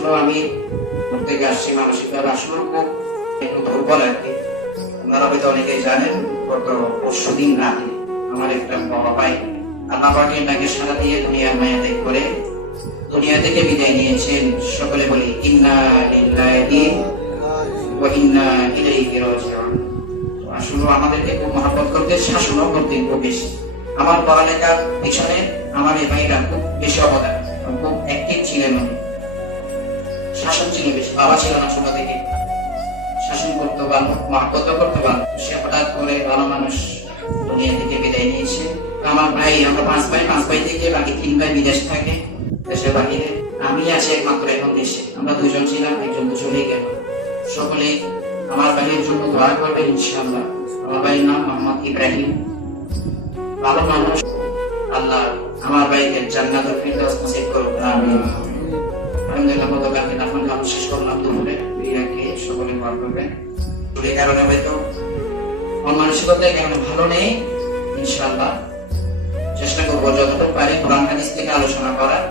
আসলে আমি থেকে আসছি মানসিকভাবে আসলে খুব দুর্বল আর কি। আপনারা হয়তো অনেকেই জানেন, গত পরশু দিন রাতে আমার একটা বড় ভাই আল্লাহ পাকের ডাকে সাড়া দিয়ে দুনিয়ার মায়া ত্যাগ করে দুনিয়া থেকে বিদায় নিয়েছেন। সকলে বলি ইন্না লিল্লাহি ওয়া ইন্না ইলাইহি রাজিউন। আসলে আমাদেরকে খুব মহব্বত করতে, শাসনও করতেন খুব বেশি। আমার পড়ালেখার পিছনে আমার এই ভাইরা খুব বেশি অবদান, খুব অ্যাক্টিভ ছিলেন, শাসন ছিল বেশি। বাবা ছিল না ছোট থেকে, শাসন করতে পারবো, মহব্বত করতে পারবো। সে হঠাৎ করে ভালো মানুষ দুনিয়া থেকে বিদায় নিয়েছে। আমার ভাই, আমরা 5 ভাই, 5 ভাই থেকে বাকি 3 ভাই বিদেশ থাকে, দেশের বাহিরে। আমি আছি একমাত্র এখন দেশে। আমরা 2 জন ছিলাম, একজন তো চলে গেল। সকলে আমার ভাইয়ের জন্য দোয়া করবে ইনশাআল্লাহ। আমার ভাইয়ের নাম মোহাম্মদ ইব্রাহিম, ভালো মানুষ। আল্লাহ আমার ভাইকে জান্নাতুল ফিরদাউস নসিব করুন, আমিন। আলহামদুলিল্লাহ, গতকালকে দাফন কাম শেষ করলাম দুপুরে। বিয়াকে সকলে দোয়া করবেন। এই কারণে হয়তো মন মানসিকতায় কারণে ভালো নেই। ইনশাআল্লাহ চেষ্টা করবো যতটুকু পারি কোরআন হাদিস থেকে আলোচনা করার।